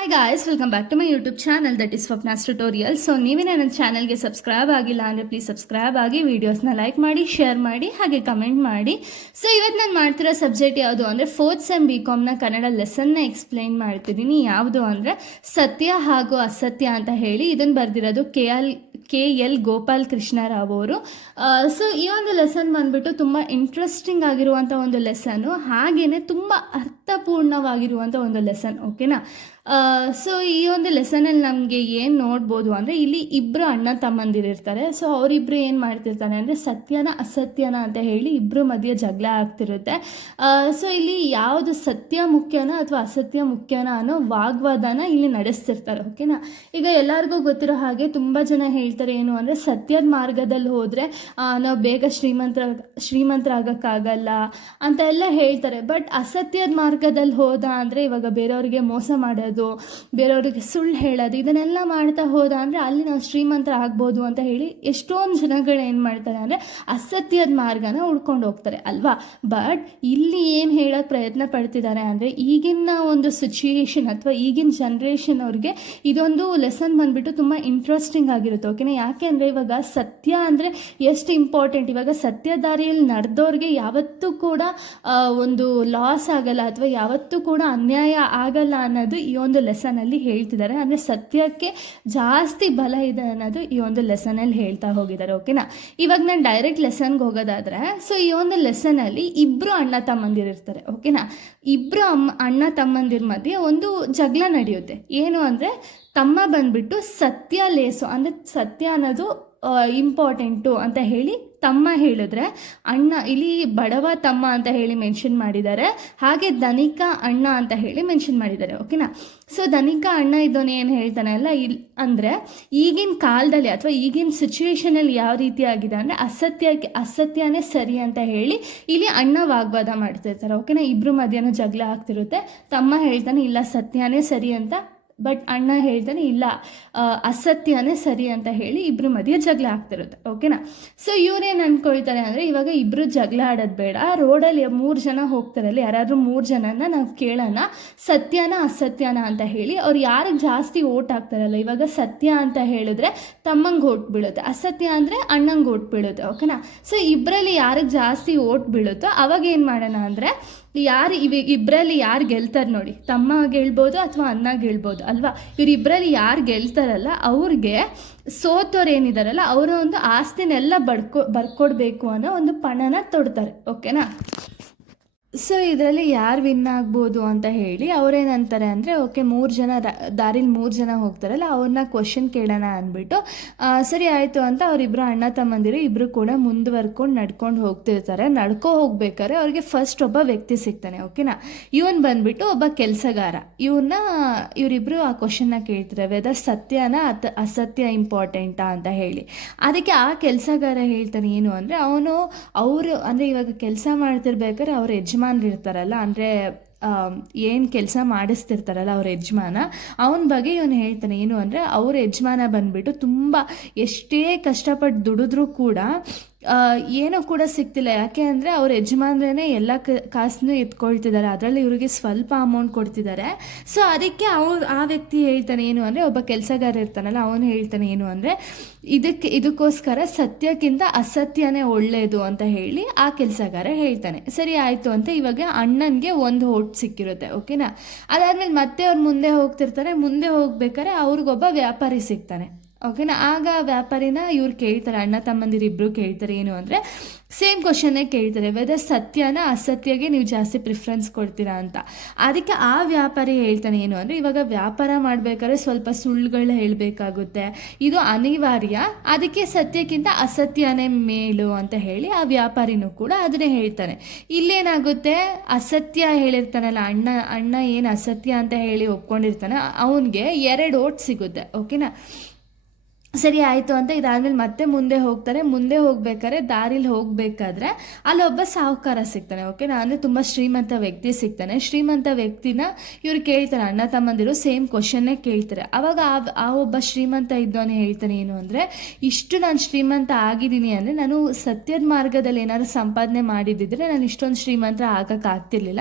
Hi guys, welcome back to my YouTube channel that is Swapna's tutorial. So ನೀವೇ ನನ್ನ ಚಾನಲ್ಗೆ subscribe ಆಗಿಲ್ಲ ಅಂದರೆ ಪ್ಲೀಸ್ ಸಬ್ಸ್ಕ್ರೈಬ್ ಆಗಿ, ವೀಡಿಯೋಸ್ನ ಲೈಕ್ ಮಾಡಿ, ಶೇರ್ ಮಾಡಿ, ಹಾಗೆ ಕಮೆಂಟ್ ಮಾಡಿ. ಸೊ ಇವತ್ತು ನಾನು ಮಾಡ್ತಿರೋ ಸಬ್ಜೆಕ್ಟ್ ಯಾವುದು ಅಂದರೆ 4th ಸೆಮ್ BComನ ಕನ್ನಡ ಲೆಸನ್ನ ಎಕ್ಸ್ಪ್ಲೈನ್ ಮಾಡ್ತಿದ್ದೀನಿ. ಯಾವುದು ಅಂದರೆ ಸತ್ಯ ಹಾಗೂ ಅಸತ್ಯ ಅಂತ ಹೇಳಿ. ಇದನ್ನು ಬರೆದಿರೋದು KL ಗೋಪಾಲ್ ಕೃಷ್ಣರಾವ್ ಅವರು. ಸೊ ಈ ಒಂದು ಲೆಸನ್ ಬಂದ್ಬಿಟ್ಟು ತುಂಬ ಇಂಟ್ರೆಸ್ಟಿಂಗ್ ಆಗಿರುವಂಥ ಒಂದು ಲೆಸನ್ನು, ಹಾಗೆಯೇ ತುಂಬ ಅರ್ಥಪೂರ್ಣವಾಗಿರುವಂಥ ಒಂದು ಲೆಸನ್. ಓಕೆನಾ? ಸೊ ಈ ಒಂದು ಲೆಸನಲ್ಲಿ ನಮಗೆ ಏನು ನೋಡ್ಬೋದು ಅಂದರೆ, ಇಲ್ಲಿ ಇಬ್ಬರು ಅಣ್ಣ ತಮ್ಮಂದಿರಿರ್ತಾರೆ. ಸೊ ಅವರಿಬ್ಬರು ಏನು ಮಾಡ್ತಿರ್ತಾರೆ ಅಂದರೆ ಸತ್ಯನ ಅಸತ್ಯನ ಅಂತ ಹೇಳಿ ಇಬ್ಬರು ಮಧ್ಯೆ ಜಗಳ ಆಗ್ತಿರುತ್ತೆ. ಸೊ ಇಲ್ಲಿ ಯಾವುದು ಸತ್ಯ ಮುಖ್ಯನ ಅಥವಾ ಅಸತ್ಯ ಮುಖ್ಯನ ಅನ್ನೋ ವಾಗ್ವಾದನ ಇಲ್ಲಿ ನಡೆಸ್ತಿರ್ತಾರೆ. ಓಕೆನಾ? ಈಗ ಎಲ್ಲರಿಗೂ ಗೊತ್ತಿರೋ ಹಾಗೆ ತುಂಬ ಜನ ಹೇಳ್ತಾರೆ ಏನು ಅಂದರೆ, ಸತ್ಯದ ಮಾರ್ಗದಲ್ಲಿ ಹೋದರೆ ನಾವು ಬೇಗ ಶ್ರೀಮಂತರಾಗಕ್ಕಾಗಲ್ಲ ಅಂತ ಎಲ್ಲ ಹೇಳ್ತಾರೆ. ಬಟ್ ಅಸತ್ಯದ ಮಾರ್ಗದಲ್ಲಿ ಹೋದ ಅಂದರೆ, ಇವಾಗ ಬೇರೆಯವ್ರಿಗೆ ಮೋಸ ಮಾಡೋದು, ಬೇರೆಯವ್ರಿಗೆ ಸುಳ್ಳು ಹೇಳೋದು, ಇದನ್ನೆಲ್ಲ ಮಾಡ್ತಾ ಹೋದ ಅಂದರೆ ಅಲ್ಲಿ ನಾವು ಶ್ರೀಮಂತರ ಆಗ್ಬೋದು ಅಂತ ಹೇಳಿ ಎಷ್ಟೊಂದು ಜನಗಳು ಏನು ಮಾಡ್ತಾರೆ ಅಂದರೆ ಅಸತ್ಯದ ಮಾರ್ಗನ ಉಳ್ಕೊಂಡು ಹೋಗ್ತಾರೆ ಅಲ್ವಾ. ಬಟ್ ಇಲ್ಲಿ ಏನು ಹೇಳೋಕ್ಕೆ ಪ್ರಯತ್ನ ಪಡ್ತಿದ್ದಾರೆ ಅಂದರೆ, ಈಗಿನ ಒಂದು ಸಿಚುಯೇಷನ್ ಅಥವಾ ಈಗಿನ ಜನ್ರೇಷನ್ ಅವ್ರಿಗೆ ಇದೊಂದು ಲೆಸನ್ ಬಂದುಬಿಟ್ಟು ತುಂಬ ಇಂಟ್ರೆಸ್ಟಿಂಗ್ ಆಗಿರುತ್ತೆ. ಓಕೆನಾ? ಯಾಕೆ ಅಂದರೆ ಇವಾಗ ಸತ್ಯ ಅಂದರೆ ಎಷ್ಟು ಇಂಪಾರ್ಟೆಂಟ್. ಇವಾಗ ಸತ್ಯ ದಾರಿಯಲ್ಲಿ ನಡೆದವ್ರಿಗೆ ಯಾವತ್ತೂ ಕೂಡ ಒಂದು ಲಾಸ್ ಆಗಲ್ಲ ಅಥವಾ ಯಾವತ್ತೂ ಕೂಡ ಅನ್ಯಾಯ ಆಗಲ್ಲ ಅನ್ನೋದು ಈ ಒಂದು ಲೆಸನಲ್ಲಿ ಹೇಳ್ತಿದ್ದಾರೆ. ಅಂದರೆ ಸತ್ಯಕ್ಕೆ ಜಾಸ್ತಿ ಬಲ ಇದೆ ಅನ್ನೋದು ಈ ಒಂದು ಲೆಸನಲ್ಲಿ ಹೇಳ್ತಾ ಹೋಗಿದ್ದಾರೆ. ಓಕೆನಾ? ಇವಾಗ ನಾನು ಡೈರೆಕ್ಟ್ ಲೆಸನ್ಗೆ ಹೋಗೋದಾದರೆ, ಸೊ ಈ ಒಂದು ಲೆಸನಲ್ಲಿ ಇಬ್ಬರು ಅಣ್ಣ ತಮ್ಮಂದಿರಿರ್ತಾರೆ. ಓಕೆನಾ? ಇಬ್ಬರು ಅಣ್ಣ ತಮ್ಮಂದಿರ ಮಧ್ಯೆ ಒಂದು ಜಗಳ ನಡೆಯುತ್ತೆ. ಏನು ಅಂದರೆ, ತಮ್ಮ ಬಂದ್ಬಿಟ್ಟು ಸತ್ಯ ಲೇಸು ಅಂದರೆ ಸತ್ಯ ಅನ್ನೋದು ಇಂಪಾರ್ಟೆಂಟು ಅಂತ ಹೇಳಿ ತಮ್ಮ ಹೇಳಿದ್ರೆ, ಅಣ್ಣ ಇಲ್ಲಿ ಬಡವ ತಮ್ಮ ಅಂತ ಹೇಳಿ ಮೆನ್ಷನ್ ಮಾಡಿದ್ದಾರೆ, ಹಾಗೆ ಧನಿಕ ಅಣ್ಣ ಅಂತ ಹೇಳಿ ಮೆನ್ಷನ್ ಮಾಡಿದ್ದಾರೆ. ಓಕೆನಾ? ಸೊ ಧನಿಕ ಅಣ್ಣ ಇದ್ದವನು ಏನು ಹೇಳ್ತಾನೆ ಅಲ್ಲ ಅಂದರೆ, ಈಗಿನ ಕಾಲದಲ್ಲಿ ಅಥವಾ ಈಗಿನ ಸಿಚುವೇಶನಲ್ಲಿ ಯಾವ ರೀತಿ ಆಗಿದೆ ಅಂದರೆ ಅಸತ್ಯನೇ ಸರಿ ಅಂತ ಹೇಳಿ ಇಲ್ಲಿ ಅಣ್ಣ ವಾಗ್ವಾದ ಮಾಡ್ತಿರ್ತಾರೆ. ಓಕೆನಾ? ಇಬ್ಬರು ಮಧ್ಯಾಹ್ನ ಜಗಳ ಆಗ್ತಿರುತ್ತೆ. ತಮ್ಮ ಹೇಳ್ತಾನೆ ಇಲ್ಲ ಸತ್ಯನೇ ಸರಿ ಅಂತ, ಬಟ್ ಅಣ್ಣ ಹೇಳ್ತಾನೆ ಇಲ್ಲ ಅಸತ್ಯನೇ ಸರಿ ಅಂತ ಹೇಳಿ ಇಬ್ಬರು ಮಧ್ಯೆ ಜಗಳ ಆಗ್ತಿರುತ್ತೆ. ಓಕೆನಾ? ಸೊ ಇವ್ರೇನು ಅಂದ್ಕೊಳ್ತಾರೆ ಅಂದರೆ, ಇವಾಗ ಇಬ್ಬರು ಜಗಳ ಆಡೋದು ಬೇಡ, ರೋಡಲ್ಲಿ 3 ಜನ ಹೋಗ್ತಾರಲ್ಲ, ಯಾರಾದರೂ 3 ಜನನ ನಾವು ಕೇಳೋಣ ಸತ್ಯನ ಅಸತ್ಯನ ಅಂತ ಹೇಳಿ. ಅವ್ರು ಯಾರಿಗೆ ಜಾಸ್ತಿ ಓಟ್ ಹಾಕ್ತಾರಲ್ಲ, ಇವಾಗ ಸತ್ಯ ಅಂತ ಹೇಳಿದ್ರೆ ತಮ್ಮಂಗೆ ಓಟ್ ಬೀಳುತ್ತೆ, ಅಸತ್ಯ ಅಂದರೆ ಅಣ್ಣಂಗೆ ಓಟ್ ಬೀಳುತ್ತೆ. ಓಕೆನಾ? ಸೊ ಇಬ್ಬರಲ್ಲಿ ಯಾರಿಗೆ ಜಾಸ್ತಿ ಓಟ್ ಬೀಳುತ್ತೋ ಅವಾಗ ಏನು ಮಾಡೋಣ ಅಂದರೆ, ಇಬ್ಬರಲ್ಲಿ ಯಾರು ಗೆಲ್ತಾರೆ ನೋಡಿ, ತಮ್ಮ ಗೆಲ್ಬೋದು ಅಥವಾ ಅಣ್ಣ ಗೆಲ್ಬೋದು ಅಲ್ವಾ. ಇವರಿಬ್ಬರಲ್ಲಿ ಯಾರು ಗೆಲ್ತಾರಲ್ಲ ಅವ್ರಿಗೆ ಸೋತವ್ರು ಏನಿದಾರಲ್ಲ ಅವರ ಒಂದು ಆಸ್ತಿನೆಲ್ಲ ಬರ್ಕೊಡ್ಬೇಕು ಅನ್ನೋ ಒಂದು ಪಣನ ತೊಡ್ತಾರೆ. ಓಕೆನಾ? ಸೊ ಇದರಲ್ಲಿ ಯಾರು ವಿನ್ ಆಗ್ಬೋದು ಅಂತ ಹೇಳಿ ಅವ್ರೇನಂತಾರೆ ಅಂದರೆ, ಓಕೆ 3 ಜನ ದಾರಿಲಿ 3 ಜನ ಹೋಗ್ತಾರಲ್ಲ ಅವ್ರನ್ನ ಕ್ವಶನ್ ಕೇಳೋಣ ಅಂದ್ಬಿಟ್ಟು, ಸರಿ ಆಯಿತು ಅಂತ ಅವರಿಬ್ಬರು ಅಣ್ಣ ತಮ್ಮಂದಿರು ಇಬ್ಬರು ಕೂಡ ಮುಂದುವರ್ಕೊಂಡು ನಡ್ಕೊಂಡು ಹೋಗ್ತಿರ್ತಾರೆ. ಹೋಗ್ಬೇಕಾದ್ರೆ ಅವ್ರಿಗೆ ಫಸ್ಟ್ ಒಬ್ಬ ವ್ಯಕ್ತಿ ಸಿಗ್ತಾನೆ. ಓಕೆನಾ? ಇವನು ಬಂದ್ಬಿಟ್ಟು ಒಬ್ಬ ಕೆಲಸಗಾರ. ಇವರಿಬ್ಬರು ಆ ಕ್ವಶನ್ನ ಕೇಳ್ತಾರೆ, ವೆದರ್ ಸತ್ಯನ ಅಸತ್ಯ ಇಂಪಾರ್ಟೆಂಟಾ ಅಂತ ಹೇಳಿ. ಅದಕ್ಕೆ ಆ ಕೆಲಸಗಾರ ಹೇಳ್ತಾನೆ ಏನು ಅಂದರೆ, ಅವರು ಅಂದರೆ ಇವಾಗ ಕೆಲಸ ಮಾಡ್ತಿರ್ಬೇಕಾದ್ರೆ ಅವ್ರ ಯಜಮಾನ್ರಿರ್ತಾರಲ್ಲ, ಅಂದರೆ ಏನು ಕೆಲಸ ಮಾಡಿಸ್ತಿರ್ತಾರಲ್ಲ ಅವ್ರ ಯಜಮಾನ, ಅವನ ಬಗ್ಗೆ ಇವನು ಹೇಳ್ತಾನೆ ಏನು ಅಂದರೆ, ಅವ್ರ ಯಜಮಾನ ಬಂದುಬಿಟ್ಟು ತುಂಬ ಎಷ್ಟೇ ಕಷ್ಟಪಟ್ಟು ದುಡಿದ್ರೂ ಕೂಡ ಏನೂ ಕೂಡ ಸಿಗ್ತಿಲ್ಲ. ಯಾಕೆ ಅಂದರೆ ಅವ್ರ ಯಜಮಾನ್ರೇ ಎಲ್ಲ ಕಾಸನ್ನು ಎತ್ಕೊಳ್ತಿದ್ದಾರೆ, ಅದರಲ್ಲಿ ಇವರಿಗೆ ಸ್ವಲ್ಪ ಅಮೌಂಟ್ ಕೊಡ್ತಿದ್ದಾರೆ. ಸೊ ಅದಕ್ಕೆ ಆ ವ್ಯಕ್ತಿ ಹೇಳ್ತಾನೆ ಏನು ಅಂದರೆ, ಒಬ್ಬ ಕೆಲಸಗಾರ ಇರ್ತಾನಲ್ಲ ಅವನು ಹೇಳ್ತಾನೆ ಏನು ಅಂದರೆ, ಇದಕ್ಕೋಸ್ಕರ ಸತ್ಯಕ್ಕಿಂತ ಅಸತ್ಯನೇ ಒಳ್ಳೆಯದು ಅಂತ ಹೇಳಿ ಆ ಕೆಲಸಗಾರ ಹೇಳ್ತಾನೆ. ಸರಿ ಆಯಿತು ಅಂತ ಇವಾಗ ಅಣ್ಣನಿಗೆ ಒಂದು ಓಟ್ ಸಿಕ್ಕಿರುತ್ತೆ. ಓಕೆನಾ? ಅದಾದಮೇಲೆ ಮತ್ತೆ ಅವ್ರು ಮುಂದೆ ಹೋಗ್ತಿರ್ತಾರೆ. ಮುಂದೆ ಹೋಗ್ಬೇಕಾದ್ರೆ ಅವ್ರಿಗೊಬ್ಬ ವ್ಯಾಪಾರಿ ಸಿಗ್ತಾನೆ. ಓಕೆನಾ? ಆಗ ವ್ಯಾಪಾರಿನ ಇವ್ರು ಕೇಳ್ತಾರೆ, ಅಣ್ಣ ತಮ್ಮಂದಿರು ಇಬ್ಬರು ಕೇಳ್ತಾರೆ ಏನು ಅಂದರೆ, ಸೇಮ್ ಕ್ವಶನ್ನೇ ಕೇಳ್ತಾರೆ, ವೆದರ್ ಸತ್ಯನ ಅಸತ್ಯಗೆ ನೀವು ಜಾಸ್ತಿ ಪ್ರಿಫರೆನ್ಸ್ ಕೊಡ್ತೀರಾ ಅಂತ. ಅದಕ್ಕೆ ಆ ವ್ಯಾಪಾರಿ ಹೇಳ್ತಾನೆ ಏನು ಅಂದರೆ, ಇವಾಗ ವ್ಯಾಪಾರ ಮಾಡಬೇಕಾದ್ರೆ ಸ್ವಲ್ಪ ಸುಳ್ಳುಗಳು ಹೇಳಬೇಕಾಗುತ್ತೆ, ಇದು ಅನಿವಾರ್ಯ, ಅದಕ್ಕೆ ಸತ್ಯಕ್ಕಿಂತ ಅಸತ್ಯನೇ ಮೇಲು ಅಂತ ಹೇಳಿ ಆ ವ್ಯಾಪಾರಿನೂ ಕೂಡ ಅದನ್ನೇ ಹೇಳ್ತಾನೆ. ಇಲ್ಲೇನಾಗುತ್ತೆ, ಅಸತ್ಯ ಹೇಳಿರ್ತಾನಲ್ಲ ಅಣ್ಣ ಏನು ಅಸತ್ಯ ಅಂತ ಹೇಳಿ ಒಪ್ಕೊಂಡಿರ್ತಾನೆ, ಅವನಿಗೆ 2 ಓಟ್ ಸಿಗುತ್ತೆ. ಓಕೆನಾ? ಸರಿ ಆಯಿತು ಅಂತ ಇದಾದ್ಮೇಲೆ ಮತ್ತೆ ಮುಂದೆ ಹೋಗ್ತಾರೆ. ಮುಂದೆ ಹೋಗ್ಬೇಕಾದ್ರೆ ದಾರಿಲಿ ಹೋಗಬೇಕಾದ್ರೆ ಅಲ್ಲೊಬ್ಬ ಸಾಹುಕಾರ ಸಿಗ್ತಾನೆ. ಓಕೆನಾ, ಅಂದರೆ ತುಂಬ ಶ್ರೀಮಂತ ವ್ಯಕ್ತಿ ಸಿಗ್ತಾನೆ. ಶ್ರೀಮಂತ ವ್ಯಕ್ತಿನ ಇವ್ರು ಕೇಳ್ತಾರೆ, ಅಣ್ಣ ತಮ್ಮಂದಿರು ಸೇಮ್ ಕ್ವಶನ್ನೇ ಕೇಳ್ತಾರೆ. ಆವಾಗ ಆ ಒಬ್ಬ ಶ್ರೀಮಂತ ಇದ್ದವನು ಹೇಳ್ತಾನೆ ಏನು ಅಂದರೆ, ಇಷ್ಟು ನಾನು ಶ್ರೀಮಂತ ಆಗಿದ್ದೀನಿ ಅಂದರೆ ನಾನು ಸತ್ಯದ ಮಾರ್ಗದಲ್ಲಿ ಏನಾದ್ರು ಸಂಪಾದನೆ ಮಾಡಿದ್ದಿದ್ರೆ ನಾನು ಇಷ್ಟೊಂದು ಶ್ರೀಮಂತ ಆಗೋಕ್ಕಾಗ್ತಿರ್ಲಿಲ್ಲ,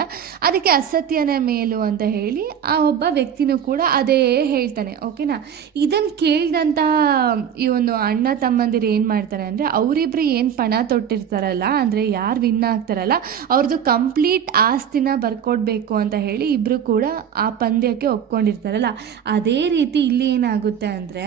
ಅದಕ್ಕೆ ಅಸತ್ಯನೇ ಮೇಲು ಅಂತ ಹೇಳಿ ಆ ಒಬ್ಬ ವ್ಯಕ್ತಿನೂ ಕೂಡ ಅದೇ ಹೇಳ್ತಾನೆ. ಓಕೆನಾ, ಇದನ್ನು ಕೇಳಿದಂತಹ ಈ ಒಂದು ಅಣ್ಣ ತಮ್ಮಂದಿರು ಏನು ಮಾಡ್ತಾರೆ ಅಂದರೆ, ಅವರಿಬ್ರು ಏನು ಪಣ ತೊಟ್ಟಿರ್ತಾರಲ್ಲ, ಅಂದರೆ ಯಾರು ವಿನ್ ಆಗ್ತಾರಲ್ಲ ಅವ್ರದ್ದು ಕಂಪ್ಲೀಟ್ ಆಸ್ತಿನ ಬರ್ಕೊಡ್ಬೇಕು ಅಂತ ಹೇಳಿ ಇಬ್ಬರು ಕೂಡ ಆ ಪಂದ್ಯಕ್ಕೆ ಒಪ್ಕೊಂಡಿರ್ತಾರಲ್ಲ. ಅದೇ ರೀತಿ ಇಲ್ಲಿ ಏನಾಗುತ್ತೆ ಅಂದರೆ,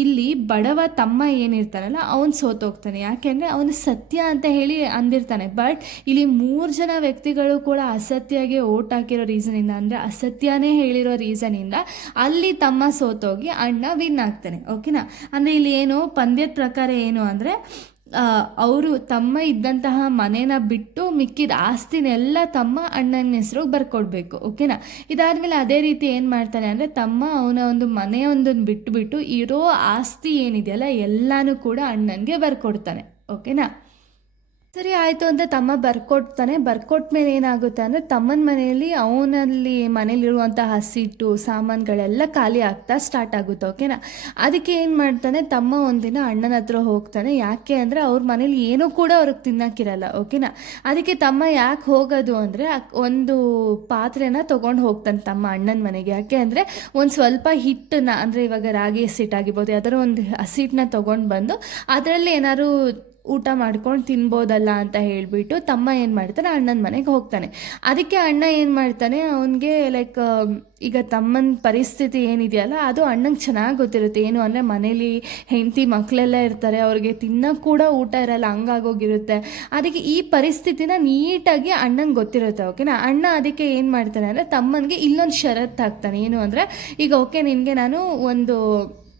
ಇಲ್ಲಿ ಬಡವ ತಮ್ಮ ಏನಿರ್ತಾನಲ್ಲ ಅವನು ಸೋತೋಗ್ತಾನೆ. ಯಾಕೆಂದರೆ ಅವನು ಸತ್ಯ ಅಂತ ಹೇಳಿ ಅಂದಿರ್ತಾನೆ. ಬಟ್ ಇಲ್ಲಿ 3 ಜನ ವ್ಯಕ್ತಿಗಳು ಕೂಡ ಅಸತ್ಯಗೆ ಓಟ್ ಹಾಕಿರೋ ರೀಸನಿಂದ, ಅಂದರೆ ಅಸತ್ಯನೇ ಹೇಳಿರೋ ರೀಸನಿಂದ ಅಲ್ಲಿ ತಮ್ಮ ಸೋತೋಗಿ ಅಣ್ಣ ವಿನ್ ಆಗ್ತಾನೆ. ಓಕೆನಾ, ಅಂದರೆ ಇಲ್ಲಿ ಏನು ಪಂದ್ಯದ ಪ್ರಕಾರ ಏನು ಅಂದರೆ, ಅವರು ತಮ್ಮ ಇದ್ದಂತಹ ಮನೇನ ಬಿಟ್ಟು ಮಿಕ್ಕಿದ ಆಸ್ತಿನೆಲ್ಲ ತಮ್ಮ ಅಣ್ಣನ ಹೆಸ್ರಿಗೆ ಬರ್ಕೊಡ್ಬೇಕು. ಓಕೆನಾ, ಇದಾದಮೇಲೆ ಅದೇ ರೀತಿ ಏನು ಮಾಡ್ತಾನೆ ಅಂದರೆ, ತಮ್ಮ ಅವನ ಒಂದು ಮನೆಯೊಂದನ್ನು ಬಿಟ್ಟು ಇರೋ ಆಸ್ತಿ ಏನಿದೆಯಲ್ಲ ಎಲ್ಲನೂ ಕೂಡ ಅಣ್ಣನಿಗೆ ಬರ್ಕೊಡ್ತಾನೆ. ಓಕೆನಾ, ಸರಿ ಆಯಿತು ಅಂತ ತಮ್ಮ ಬರ್ಕೊಟ್ಟ ಮೇಲೆ ಏನಾಗುತ್ತೆ ಅಂದರೆ, ತಮ್ಮನ ಮನೆಯಲ್ಲಿ ಅವನಲ್ಲಿ ಮನೇಲಿರುವಂಥ ಹಸಿಟ್ಟು ಸಾಮಾನುಗಳೆಲ್ಲ ಖಾಲಿ ಆಗ್ತಾ ಸ್ಟಾರ್ಟ್ ಆಗುತ್ತೆ. ಓಕೆನಾ, ಅದಕ್ಕೆ ಏನು ಮಾಡ್ತಾನೆ ತಮ್ಮ ಒಂದಿನ ಅಣ್ಣನ ಹತ್ರ ಹೋಗ್ತಾನೆ. ಯಾಕೆ ಅಂದರೆ ಅವ್ರ ಮನೇಲಿ ಏನೂ ಕೂಡ ಅವ್ರಿಗೆ ತಿನ್ನೋಕ್ಕಿರಲ್ಲ. ಓಕೆನಾ, ಅದಕ್ಕೆ ತಮ್ಮ ಯಾಕೆ ಹೋಗೋದು ಅಂದರೆ, ಒಂದು ಪಾತ್ರೆನ ತೊಗೊಂಡು ಹೋಗ್ತಾನೆ ತಮ್ಮ ಅಣ್ಣನ ಮನೆಗೆ. ಯಾಕೆ ಅಂದರೆ ಒಂದು ಸ್ವಲ್ಪ ಹಿಟ್ಟನ್ನ, ಅಂದರೆ ಇವಾಗ ರಾಗಿ ಹಸಿಟ್ಟಾಗಿರ್ಬೋದು ಯಾವ್ದಾದ್ರು ಒಂದು ಹಸಿಟ್ಟನ್ನ ತೊಗೊಂಡು ಬಂದು ಅದರಲ್ಲಿ ಏನಾದ್ರು ಊಟ ಮಾಡ್ಕೊಂಡು ತಿನ್ಬೋದಲ್ಲ ಅಂತ ಹೇಳಿಬಿಟ್ಟು ತಮ್ಮ ಏನು ಮಾಡ್ತಾನೆ, ಅಣ್ಣನ ಮನೆಗೆ ಹೋಗ್ತಾನೆ. ಅದಕ್ಕೆ ಅಣ್ಣ ಏನು ಮಾಡ್ತಾನೆ, ಅವನಿಗೆ ಲೈಕ್ ಈಗ ತಮ್ಮನ ಪರಿಸ್ಥಿತಿ ಏನಿದೆಯಲ್ಲ ಅದು ಅಣ್ಣಂಗೆ ಚೆನ್ನಾಗಿ ಗೊತ್ತಿರುತ್ತೆ. ಏನು ಅಂದರೆ ಮನೇಲಿ ಹೆಂಡತಿ ಮಕ್ಕಳೆಲ್ಲ ಇರ್ತಾರೆ, ಅವ್ರಿಗೆ ತಿನ್ನೋಕೆ ಕೂಡ ಊಟ ಇರಲ್ಲ, ಹಂಗಾಗೋಗಿರುತ್ತೆ. ಅದಕ್ಕೆ ಈ ಪರಿಸ್ಥಿತಿನ ನೀಟಾಗಿ ಅಣ್ಣಂಗೆ ಗೊತ್ತಿರುತ್ತೆ. ಓಕೆನಾ, ಅಣ್ಣ ಅದಕ್ಕೆ ಏನು ಮಾಡ್ತಾನೆ ಅಂದರೆ ತಮ್ಮನಿಗೆ ಇಲ್ಲೊಂದು ಷರತ್ತು ಹಾಕ್ತಾನೆ. ಏನು ಅಂದರೆ, ಈಗ ಓಕೆ ನಿನಗೆ ನಾನು ಒಂದು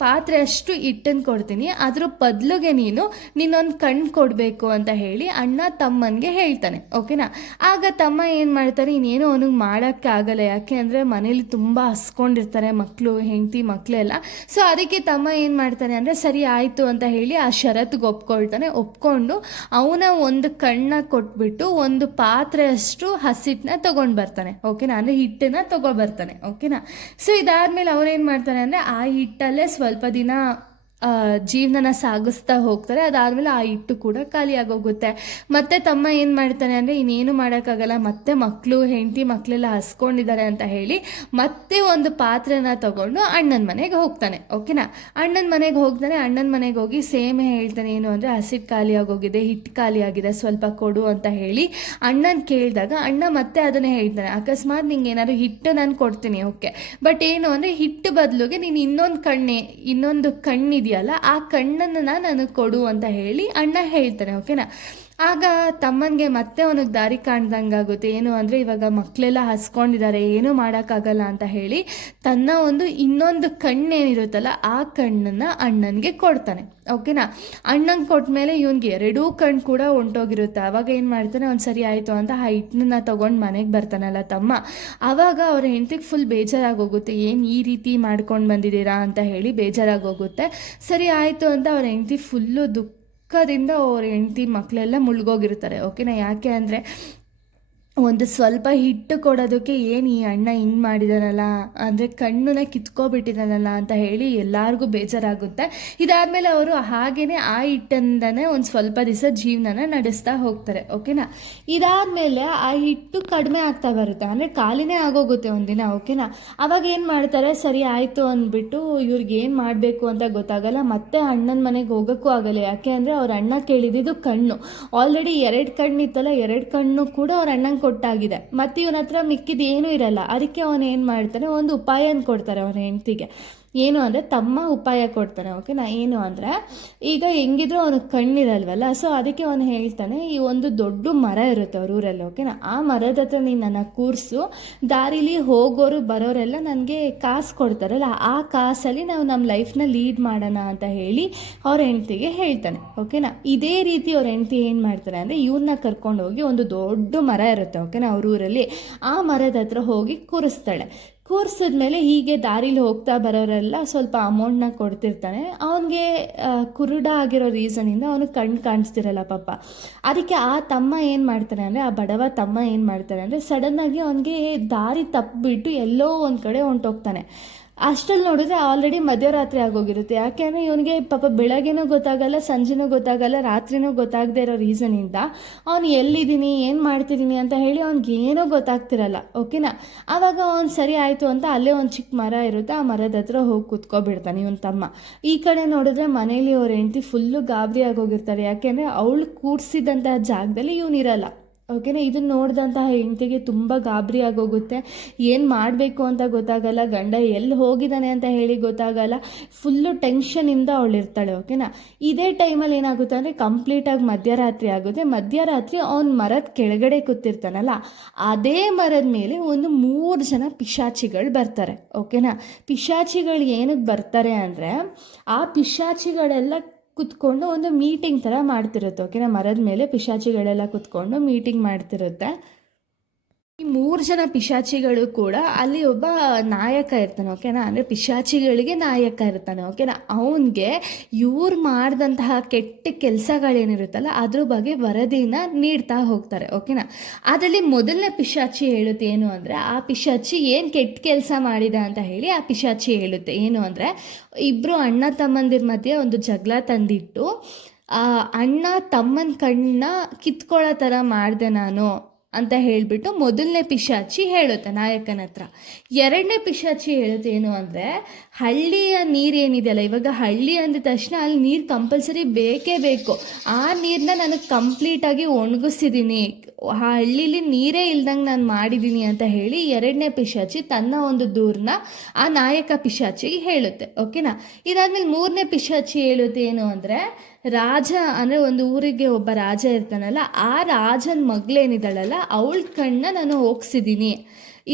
ಪಾತ್ರೆ ಅಷ್ಟು ಹಿಟ್ಟನ್ನು ಕೊಡ್ತೀನಿ, ಅದ್ರ ಬದಲಿಗೆ ನಿನ್ನೊಂದು ಕಣ್ಣು ಕೊಡಬೇಕು ಅಂತ ಹೇಳಿ ಅಣ್ಣ ತಮ್ಮನಿಗೆ ಹೇಳ್ತಾನೆ. ಓಕೆನಾ, ಆಗ ತಮ್ಮ ಏನು ಮಾಡ್ತಾರೆ, ಇನ್ನೇನು ಅವನಿಗೆ ಮಾಡೋಕ್ಕೆ ಆಗಲ್ಲ. ಯಾಕೆ ಅಂದರೆ ಮನೇಲಿ ತುಂಬ ಹಸ್ಕೊಂಡಿರ್ತಾರೆ ಮಕ್ಕಳು, ಹೆಂಡತಿ ಮಕ್ಕಳೆಲ್ಲ. ಸೊ ಅದಕ್ಕೆ ತಮ್ಮ ಏನು ಮಾಡ್ತಾನೆ ಅಂದರೆ, ಸರಿ ಆಯಿತು ಅಂತ ಹೇಳಿ ಆ ಷರತ್ತಿಗೆ ಒಪ್ಕೊಂಡು ಅವನ ಒಂದು ಕಣ್ಣ ಕೊಟ್ಬಿಟ್ಟು ಒಂದು ಪಾತ್ರೆ ಅಷ್ಟು ಹಸಿಟ್ಟನ್ನ ತೊಗೊಂಡು ಬರ್ತಾನೆ. ಓಕೆನಾ, ಅಂದರೆ ಹಿಟ್ಟನ್ನು ತೊಗೊಬರ್ತಾನೆ. ಓಕೆನಾ, ಸೊ ಇದಾದಮೇಲೆ ಅವ್ರೇನು ಮಾಡ್ತಾನೆ ಅಂದರೆ, ಆ ಹಿಟ್ಟಲ್ಲೇ ಸ್ವಲ್ಪ ದಿನ ಜೀವನನ ಸಾಗಿಸ್ತಾ ಹೋಗ್ತಾರೆ. ಅದಾದಮೇಲೆ ಆ ಹಿಟ್ಟು ಕೂಡ ಖಾಲಿ ಆಗೋಗುತ್ತೆ. ಮತ್ತು ತಮ್ಮ ಏನು ಮಾಡ್ತಾನೆ ಅಂದರೆ, ಇನ್ನೇನು ಮಾಡೋಕ್ಕಾಗಲ್ಲ, ಮತ್ತೆ ಮಕ್ಕಳು ಹೆಂಡತಿ ಮಕ್ಕಳೆಲ್ಲ ಹಸ್ಕೊಂಡಿದ್ದಾರೆ ಅಂತ ಹೇಳಿ ಮತ್ತೆ ಒಂದು ಪಾತ್ರೆನ ತಗೊಂಡು ಅಣ್ಣನ ಮನೆಗೆ ಹೋಗ್ತಾನೆ. ಓಕೆನಾ, ಅಣ್ಣನ ಮನೆಗೆ ಹೋಗಿ ಸೇಮ್ ಹೇಳ್ತಾನೆ. ಏನು ಅಂದರೆ, ಹಸಿಟ್ಟು ಖಾಲಿ ಆಗೋಗಿದೆ, ಹಿಟ್ಟು ಖಾಲಿ ಆಗಿದೆ, ಸ್ವಲ್ಪ ಕೊಡು ಅಂತ ಹೇಳಿ ಅಣ್ಣನ ಕೇಳಿದಾಗ ಅಣ್ಣ ಮತ್ತೆ ಅದನ್ನೇ ಹೇಳ್ತಾನೆ, ಅಕಸ್ಮಾತ್ ನಿಂಗೆ ಏನಾದ್ರು ಹಿಟ್ಟು ನಾನು ಕೊಡ್ತೀನಿ, ಓಕೆ, ಬಟ್ ಏನು ಅಂದರೆ ಹಿಟ್ಟು ಬದಲಿಗೆ ನೀನು ಇನ್ನೊಂದು ಕಣ್ಣಿದೆಯಲ್ಲ ಆ ಕಣ್ಣನ್ನು ನನಗೆ ಕೊಡು ಅಂತ ಹೇಳಿ ಅಣ್ಣ ಹೇಳ್ತಾನೆ. ಓಕೆನಾ, ಆಗ ತಮ್ಮನಿಗೆ ಮತ್ತೆ ಅವನಿಗೆ ದಾರಿ ಕಾಣ್ದಂಗಾಗುತ್ತೆ. ಏನು ಅಂದರೆ, ಇವಾಗ ಮಕ್ಕಳೆಲ್ಲ ಹಸ್ಕೊಂಡಿದ್ದಾರೆ, ಏನೂ ಮಾಡೋಕ್ಕಾಗಲ್ಲ ಅಂತ ಹೇಳಿ ತನ್ನ ಇನ್ನೊಂದು ಕಣ್ಣೇನಿರುತ್ತಲ್ಲ ಆ ಕಣ್ಣನ್ನು ಅಣ್ಣನಿಗೆ ಕೊಡ್ತಾನೆ. ಓಕೆನಾ, ಅಣ್ಣಂಗೆ ಕೊಟ್ಟ ಇವನಿಗೆ 2 ಕಣ್ಣು ಕೂಡ ಹೊಂಟೋಗಿರುತ್ತೆ. ಆವಾಗ ಏನು ಮಾಡ್ತಾನೆ, ಒಂದು ಸರಿ ಆಯಿತು ಅಂತ ಆ ಹಿಟ್ಟನ್ನ ತೊಗೊಂಡು ಮನೆಗೆ ಬರ್ತಾನಲ್ಲ ತಮ್ಮ. ಆವಾಗ ಅವ್ರ ಹೆಂಡತಿಗೆ ಫುಲ್ ಬೇಜಾರಾಗೋಗುತ್ತೆ, ಏನು ಈ ರೀತಿ ಮಾಡ್ಕೊಂಡು ಬಂದಿದ್ದೀರಾ ಅಂತ ಹೇಳಿ ಬೇಜಾರಾಗೋಗುತ್ತೆ. ಸರಿ ಆಯಿತು ಅಂತ ಅವ್ರ ಹೆಂಡತಿ ಫುಲ್ಲು ದುಃಖದಿಂದ ಅವ್ರ ಹೆಂಡತಿ ಮಕ್ಕಳೆಲ್ಲ ಮುಳುಗೋಗಿರ್ತಾರೆ. ಓಕೆನಾ, ಯಾಕೆ ಅಂದರೆ ಒಂದು ಸ್ವಲ್ಪ ಹಿಟ್ಟು ಕೊಡೋದಕ್ಕೆ ಏನು ಈ ಅಣ್ಣ ಹಿಂಗೆ ಮಾಡಿದಾನಲ್ಲ, ಅಂದರೆ ಕಣ್ಣನ್ನ ಕಿತ್ಕೊಬಿಟ್ಟಿದ್ದಾನಲ್ಲ ಅಂತ ಹೇಳಿ ಎಲ್ಲರಿಗೂ ಬೇಜಾರಾಗುತ್ತೆ. ಇದಾದಮೇಲೆ ಅವರು ಹಾಗೆಯೇ ಆ ಹಿಟ್ಟಿಂದನೇ ಒಂದು ಸ್ವಲ್ಪ ದಿವಸ ಜೀವನನ ನಡೆಸ್ತಾ ಹೋಗ್ತಾರೆ. ಓಕೆನಾ, ಇದಾದಮೇಲೆ ಆ ಹಿಟ್ಟು ಕಡಿಮೆ ಆಗ್ತಾ ಬರುತ್ತೆ, ಅಂದರೆ ಖಾಲಿನೇ ಆಗೋಗುತ್ತೆ ಒಂದಿನ. ಓಕೆನಾ, ಅವಾಗ ಏನು ಮಾಡ್ತಾರೆ, ಸರಿ ಆಯಿತು ಅಂದ್ಬಿಟ್ಟು ಇವ್ರಿಗೆ ಏನು ಮಾಡಬೇಕು ಅಂತ ಗೊತ್ತಾಗಲ್ಲ. ಮತ್ತೆ ಅಣ್ಣನ ಮನೆಗೆ ಹೋಗೋಕ್ಕೂ ಆಗಲ್ಲ. ಯಾಕೆ ಅಂದರೆ ಅವ್ರ ಅಣ್ಣ ಕೇಳಿದ್ದು ಕಣ್ಣು, ಆಲ್ರೆಡಿ 2 ಕಣ್ಣಿತ್ತಲ್ಲ, 2 ಕಣ್ಣು ಕೂಡ ಅವ್ರ ಅಣ್ಣಂಗೆ ಕೊಟ್ಟಾಗಿದೆ. ಮತ್ತು ಇವನ ಹತ್ರ ಮಿಕ್ಕಿದ ಏನೂ ಇರಲ್ಲ. ಅದಕ್ಕೆ ಅವನು ಏನು ಮಾಡ್ತಾನೆ, ಒಂದು ಉಪಾಯನ ಕೊಡ್ತಾರೆ ಅವನ ಹೆಂಡತಿಗೆ. ಏನು ಅಂದರೆ ತಮ್ಮ ಉಪಾಯ ಕೊಡ್ತಾನೆ. ಓಕೆನಾ, ಏನು ಅಂದರೆ ಈಗ ಹೆಂಗಿದ್ರು ಅವನಿಗೆ ಕಣ್ಣಿರಲ್ವಲ್ಲ, ಸೊ ಅದಕ್ಕೆ ಅವನು ಹೇಳ್ತಾನೆ, ಈ ಒಂದು ದೊಡ್ಡ ಮರ ಇರುತ್ತೆ ಅವ್ರ ಊರಲ್ಲಿ. ಓಕೆನಾ, ಆ ಮರದ ಹತ್ರ ನೀನು ನನ್ನ ಕೂರಿಸು, ದಾರಿಲಿ ಹೋಗೋರು ಬರೋರೆಲ್ಲ ನನಗೆ ಕಾಸು ಕೊಡ್ತಾರಲ್ಲ, ಆ ಕಾಸಲ್ಲಿ ನಾವು ನಮ್ಮ ಲೈಫ್ನ ಲೀಡ್ ಮಾಡೋಣ ಅಂತ ಹೇಳಿ ಅವ್ರ ಹೆಂಡತಿಗೆ ಹೇಳ್ತಾನೆ. ಓಕೆನಾ, ಇದೇ ರೀತಿ ಅವ್ರ ಹೆಂಡತಿ ಏನು ಮಾಡ್ತಾರೆ ಅಂದರೆ, ಇವ್ರನ್ನ ಕರ್ಕೊಂಡೋಗಿ ಒಂದು ದೊಡ್ಡ ಮರ ಇರುತ್ತೆ. ಓಕೆನಾ, ಅವ್ರ ಊರಲ್ಲಿ ಆ ಮರದ ಹತ್ರ ಹೋಗಿ ಕೂರಿಸ್ತಾಳೆ. ಕೂರಿಸಿದ್ಮೇಲೆ ಹೀಗೆ ದಾರಿಲಿ ಹೋಗ್ತಾ ಬರೋರೆಲ್ಲ ಸ್ವಲ್ಪ ಅಮೌಂಟ್ನ ಕೊಡ್ತಿರ್ತಾನೆ. ಅವನಿಗೆ ಕುರುಡ ಆಗಿರೋ ರೀಸನಿಂದ ಅವನು ಕಣ್ಣು ಕಾಣಿಸ್ತಿರಲ್ಲ ಪಾಪ. ಅದಕ್ಕೆ ಆ ತಮ್ಮ ಏನು ಮಾಡ್ತಾನೆ ಅಂದರೆ, ಆ ಬಡವ ತಮ್ಮ ಏನು ಮಾಡ್ತಾನೆ ಅಂದರೆ, ಸಡನ್ನಾಗಿ ಅವನಿಗೆ ದಾರಿ ತಪ್ಪಿಬಿಟ್ಟು ಎಲ್ಲೋ ಒಂದು ಕಡೆ ಹೊಂಟೋಗ್ತಾನೆ. ಅಷ್ಟರಲ್ಲಿ ನೋಡಿದ್ರೆ ಆಲ್ರೆಡಿ ಮಧ್ಯರಾತ್ರಿ ಆಗೋಗಿರುತ್ತೆ. ಯಾಕೆಂದರೆ ಇವನಿಗೆ ಪಾಪ ಬೆಳಗ್ಗೆನೂ ಗೊತ್ತಾಗಲ್ಲ, ಸಂಜೆನೂ ಗೊತ್ತಾಗಲ್ಲ, ರಾತ್ರಿನೂ ಗೊತ್ತಾಗದೇ ಇರೋ ರೀಸನಿಂದ ಅವನು ಎಲ್ಲಿದ್ದೀನಿ, ಏನು ಮಾಡ್ತಿದ್ದೀನಿ ಅಂತ ಹೇಳಿ ಅವ್ನಿಗೇನೂ ಗೊತ್ತಾಗ್ತಿರಲ್ಲ. ಓಕೆನಾ. ಆವಾಗ ಅವ್ನು ಸರಿ ಆಯಿತು ಅಂತ ಅಲ್ಲೇ ಒಂದು ಚಿಕ್ಕ ಮರ ಇರುತ್ತೆ, ಆ ಮರದ ಹತ್ರ ಹೋಗಿ ಕೂತ್ಕೊಬಿಡ್ತಾನೆ ಇವನ ತಮ್ಮ. ಈ ಕಡೆ ನೋಡಿದ್ರೆ ಮನೇಲಿ ಅವ್ರ ಹೆಂಡತಿ ಫುಲ್ಲು ಗಾಬರಿ ಆಗೋಗಿರ್ತಾರೆ. ಯಾಕೆಂದರೆ ಅವಳು ಕೂಡಿಸಿದಂತಹ ಜಾಗದಲ್ಲಿ ಇವನಿರಲ್ಲ. ಓಕೆನಾ. ಇದನ್ನು ನೋಡಿದಂತಹ ಹೆಂಡತಿಗೆ ತುಂಬ ಗಾಬರಿ ಆಗೋಗುತ್ತೆ. ಏನು ಮಾಡಬೇಕು ಅಂತ ಗೊತ್ತಾಗಲ್ಲ, ಗಂಡ ಎಲ್ಲಿ ಹೋಗಿದ್ದಾನೆ ಅಂತ ಹೇಳಿ ಗೊತ್ತಾಗಲ್ಲ. ಫುಲ್ಲು ಟೆನ್ಷನಿಂದ ಅವಳಿರ್ತಾಳೆ. ಓಕೆನಾ. ಇದೇ ಟೈಮಲ್ಲಿ ಏನಾಗುತ್ತೆ ಅಂದರೆ ಕಂಪ್ಲೀಟಾಗಿ ಮಧ್ಯರಾತ್ರಿ ಆಗುತ್ತೆ. ಮಧ್ಯರಾತ್ರಿ ಅವ್ನು ಮರದ ಕೆಳಗಡೆ ಕೂತಿರ್ತಾನಲ್ಲ, ಅದೇ ಮರದ ಮೇಲೆ ಒಂದು 3 ಜನ ಪಿಶಾಚಿಗಳು ಬರ್ತಾರೆ. ಓಕೆನಾ. ಪಿಶಾಚಿಗಳು ಏನಕ್ಕೆ ಬರ್ತಾರೆ ಅಂದರೆ, ಆ ಪಿಶಾಚಿಗಳೆಲ್ಲ ಕುತ್ಕೊಂಡು ಒಂದು ಮೀಟಿಂಗ್ ಥರ ಮಾಡ್ತಿರುತ್ತೆ. ಓಕೆನಾ. ಮರದ ಮೇಲೆ ಪಿಶಾಚಿಗಳೆಲ್ಲ ಕುತ್ಕೊಂಡು ಮೀಟಿಂಗ್ ಮಾಡ್ತಿರುತ್ತೆ. ಈ 3 ಜನ ಪಿಶಾಚಿಗಳು ಕೂಡ ಅಲ್ಲಿ ಒಬ್ಬ ನಾಯಕ ಇರ್ತಾನೆ. ಓಕೆನಾ. ಅಂದರೆ ಪಿಶಾಚಿಗಳಿಗೆ ನಾಯಕ ಇರ್ತಾನೆ. ಓಕೆನಾ. ಅವನಿಗೆ ಇವ್ರು ಮಾಡಿದಂತಹ ಕೆಟ್ಟ ಕೆಲಸಗಳೇನಿರುತ್ತಲ್ಲ ಅದ್ರ ಬಗ್ಗೆ ವರದಿನ ನೀಡ್ತಾ ಹೋಗ್ತಾರೆ. ಓಕೆನಾ. ಅದರಲ್ಲಿ ಮೊದಲನೇ ಪಿಶಾಚಿ ಹೇಳುತ್ತೆ ಏನು ಅಂದರೆ, ಆ ಪಿಶಾಚಿ ಏನು ಕೆಟ್ಟ ಕೆಲಸ ಮಾಡಿದ ಅಂತ ಹೇಳಿ ಆ ಪಿಶಾಚಿ ಹೇಳುತ್ತೆ ಏನು ಅಂದರೆ, ಇಬ್ಬರು ಅಣ್ಣ ತಮ್ಮಂದಿರ ಮಧ್ಯೆ ಒಂದು ಜಗಳ ತಂದಿಟ್ಟು ಅಣ್ಣ ತಮ್ಮನ ಕಣ್ಣನ್ನ ಕಿತ್ಕೊಳ್ಳೋ ಥರ ಮಾಡಿದೆ ನಾನು ಅಂತ ಹೇಳಿಬಿಟ್ಟು ಮೊದಲನೇ ಪಿಶಾಚಿ ಹೇಳುತ್ತೆ ನಾಯಕನ ಹತ್ರ. ಎರಡನೇ ಪಿಶಾಚಿ ಹೇಳುತ್ತೆ ಏನು ಅಂದರೆ, ಹಳ್ಳಿಯ ನೀರೇನಿದೆಯಲ್ಲ, ಇವಾಗ ಹಳ್ಳಿ ಅಂದ ತಕ್ಷಣ ಅಲ್ಲಿ ನೀರು ಕಂಪಲ್ಸರಿ ಬೇಕೇ ಬೇಕು. ಆ ನೀರನ್ನ ನಾನು ಕಂಪ್ಲೀಟಾಗಿ ಒಣಗಿಸಿದ್ದೀನಿ, ಆ ಹಳ್ಳೀಲಿ ನೀರೇ ಇಲ್ದಂಗೆ ನಾನು ಮಾಡಿದ್ದೀನಿ ಅಂತ ಹೇಳಿ ಎರಡನೇ ಪಿಶಾಚಿ ತನ್ನ ಒಂದು ದೂರನ್ನ ಆ ನಾಯಕ ಪಿಶಾಚಿಗೆ ಹೇಳುತ್ತೆ. ಓಕೆನಾ. ಇದಾದ್ಮೇಲೆ ಮೂರನೇ ಪಿಶಾಚಿ ಹೇಳುತ್ತೆ ಏನು ಅಂದರೆ, ರಾಜ ಅಂದರೆ ಒಂದು ಊರಿಗೆ ಒಬ್ಬ ರಾಜ ಇರ್ತಾನಲ್ಲ, ಆ ರಾಜನ ಮಗಳೇನಿದ್ದಾಳಲ್ಲ ಅವಳ ಕಣ್ಣನ್ನ ನಾನು ಹೋಗ್ಸಿದ್ದೀನಿ,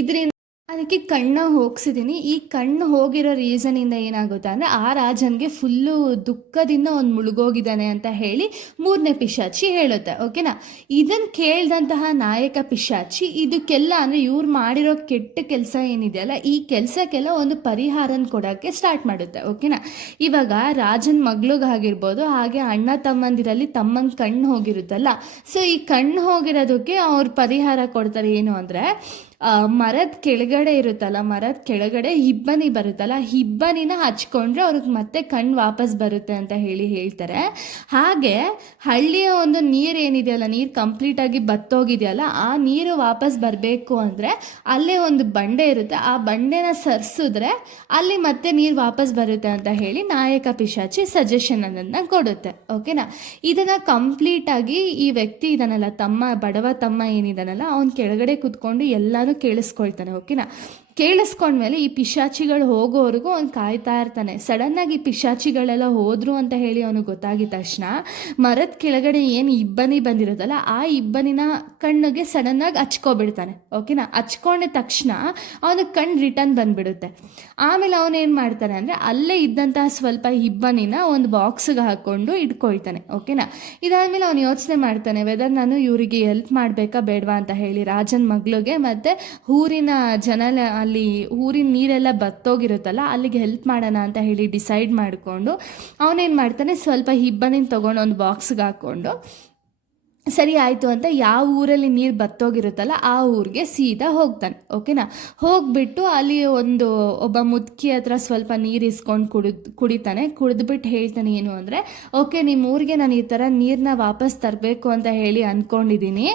ಇದರಿಂದ ಅದಕ್ಕೆ ಕಣ್ಣ ಹೋಗ್ಸಿದ್ದೀನಿ. ಈ ಕಣ್ಣು ಹೋಗಿರೋ ರೀಸನಿಂದ ಏನಾಗುತ್ತೆ ಅಂದರೆ, ಆ ರಾಜನಿಗೆ ಫುಲ್ಲು ದುಃಖದಿಂದ ಅವ್ನು ಮುಳುಗೋಗಿದ್ದಾನೆ ಅಂತ ಹೇಳಿ ಮೂರನೇ ಪಿಶಾಚಿ ಹೇಳುತ್ತೆ. ಓಕೆನಾ. ಇದನ್ನು ಕೇಳಿದಂತಹ ನಾಯಕ ಪಿಶಾಚಿ ಇದಕ್ಕೆಲ್ಲ ಅಂದರೆ ಇವ್ರು ಮಾಡಿರೋ ಕೆಟ್ಟ ಕೆಲಸ ಏನಿದೆಯಲ್ಲ, ಈ ಕೆಲಸಕ್ಕೆಲ್ಲ ಒಂದು ಪರಿಹಾರನ ಕೊಡೋಕ್ಕೆ ಸ್ಟಾರ್ಟ್ ಮಾಡುತ್ತೆ. ಓಕೆನಾ. ಇವಾಗ ರಾಜನ ಮಗಳಿಗಾಗಿರ್ಬೋದು, ಹಾಗೆ ಅಣ್ಣ ತಮ್ಮಂದಿರಲ್ಲಿ ತಮ್ಮನ ಕಣ್ಣು ಹೋಗಿರುತ್ತಲ್ಲ, ಸೊ ಈ ಕಣ್ಣು ಹೋಗಿರೋದಕ್ಕೆ ಅವ್ರು ಪರಿಹಾರ ಕೊಡ್ತಾರೆ. ಏನು ಅಂದರೆ, ಮರದ ಕೆಳಗಡೆ ಇರುತ್ತಲ್ಲ, ಮರದ ಕೆಳಗಡೆ ಹಿಬ್ಬನಿ ಬರುತ್ತಲ್ಲ, ಹಿಬ್ಬನಿನ ಹಚ್ಕೊಂಡ್ರೆ ಅವ್ರಿಗೆ ಮತ್ತೆ ಕಣ್ಣು ವಾಪಸ್ ಬರುತ್ತೆ ಅಂತ ಹೇಳ್ತಾರೆ. ಹಾಗೆ ಹಳ್ಳಿಯ ಒಂದು ನೀರು ಏನಿದೆಯಲ್ಲ, ನೀರು ಕಂಪ್ಲೀಟಾಗಿ ಬತ್ತೋಗಿದೆಯಲ್ಲ, ಆ ನೀರು ವಾಪಸ್ ಬರಬೇಕು ಅಂದರೆ ಅಲ್ಲೇ ಒಂದು ಬಂಡೆ ಇರುತ್ತೆ, ಆ ಬಂಡೆನ ಸರಿಸಿದ್ರೆ ಅಲ್ಲಿ ಮತ್ತೆ ನೀರು ವಾಪಸ್ ಬರುತ್ತೆ ಅಂತ ಹೇಳಿ ನಾಯಕ ಪಿಶಾಚಿ ಸಜೆಷನ್ ಅನ್ನೋದನ್ನ ಕೊಡುತ್ತೆ. ಓಕೆನಾ. ಇದನ್ನು ಕಂಪ್ಲೀಟಾಗಿ ಈ ವ್ಯಕ್ತಿ ಇದಾನಲ್ಲ, ಬಡವ ತಮ್ಮ ಏನಿದಾನಲ್ಲ, ಅವ್ನು ಕೆಳಗಡೆ ಕೂತ್ಕೊಂಡು ಎಲ್ಲನೂ ಕೇಳಿಸ್ಕೊಳ್ತಾನೆ. ಓಕೆನಾ. ಕೇಳಿಸ್ಕೊಂಡ್ಮೇಲೆ ಈ ಪಿಶಾಚಿಗಳು ಹೋಗೋವರೆಗೂ ಅವ್ನು ಕಾಯ್ತಾ ಇರ್ತಾನೆ. ಸಡನ್ನಾಗಿ ಪಿಶಾಚಿಗಳೆಲ್ಲ ಹೋದ್ರು ಅಂತ ಹೇಳಿ ಅವನಿಗೆ ಗೊತ್ತಾಗಿದ ತಕ್ಷಣ ಮರದ ಕೆಳಗಡೆ ಏನು ಇಬ್ಬನಿ ಬಂದಿರೋದಲ್ಲ, ಆ ಇಬ್ಬನಿನ ಕಣ್ಣಿಗೆ ಸಡನ್ನಾಗಿ ಹಚ್ಕೊಬಿಡ್ತಾನೆ. ಓಕೆನಾ. ಹಚ್ಕೊಂಡ ತಕ್ಷಣ ಅವನಿಗೆ ಕಣ್ಣು ರಿಟರ್ನ್ ಬಂದುಬಿಡುತ್ತೆ. ಆಮೇಲೆ ಅವನೇನು ಮಾಡ್ತಾನೆ ಅಂದರೆ, ಅಲ್ಲೇ ಇದ್ದಂತಹ ಸ್ವಲ್ಪ ಇಬ್ಬನಿನ ಒಂದು ಬಾಕ್ಸ್ಗೆ ಹಾಕ್ಕೊಂಡು ಇಟ್ಕೊಳ್ತಾನೆ. ಓಕೆನಾ. ಇದಾದಮೇಲೆ ಅವನು ಯೋಚನೆ ಮಾಡ್ತಾನೆ, ವೆದರ್ ನಾನು ಇವರಿಗೆ ಹೆಲ್ಪ್ ಮಾಡಬೇಕಾ ಬೇಡವಾ ಅಂತ ಹೇಳಿ, ರಾಜನ ಮಗಳಿಗೆ ಮತ್ತು ಊರಿನ ಜನ, ಅಲ್ಲಿ ಊರಿನ ನೀರೆಲ್ಲ ಬತ್ತೋಗಿರುತ್ತಲ್ಲ ಅಲ್ಲಿಗೆ ಹೆಲ್ಪ್ ಮಾಡೋಣ ಅಂತ ಹೇಳಿ ಡಿಸೈಡ್ ಮಾಡಿಕೊಂಡು ಅವನೇನು ಮಾಡ್ತಾನೆ, ಸ್ವಲ್ಪ ಹಿಬ್ಬನಿನ ತೊಗೊಂಡು ಒಂದು ಬಾಕ್ಸ್ಗೆ ಹಾಕ್ಕೊಂಡು ಸರಿ ಆಯಿತು ಅಂತ ಯಾವ ಊರಲ್ಲಿ ನೀರು ಬತ್ತೋಗಿರುತ್ತಲ್ಲ ಆ ಊರಿಗೆ ಸೀದಾ ಹೋಗ್ತಾನೆ. ಓಕೆನಾ. ಹೋಗ್ಬಿಟ್ಟು ಅಲ್ಲಿ ಒಬ್ಬ ಮುದುಕಿ ಹತ್ರ ಸ್ವಲ್ಪ ನೀರು ಇಸ್ಕೊಂಡು ಕುಡಿತಾನೆ. ಕುಡಿದ್ಬಿಟ್ಟು ಹೇಳ್ತಾನೆ ಏನು ಅಂದರೆ, ಓಕೆ, ನಿಮ್ಮ ಊರಿಗೆ ನಾನು ಈ ಥರ ನೀರನ್ನ ವಾಪಸ್ ತರಬೇಕು ಅಂತ ಹೇಳಿ ಅಂದ್ಕೊಂಡಿದ್ದೀನಿ,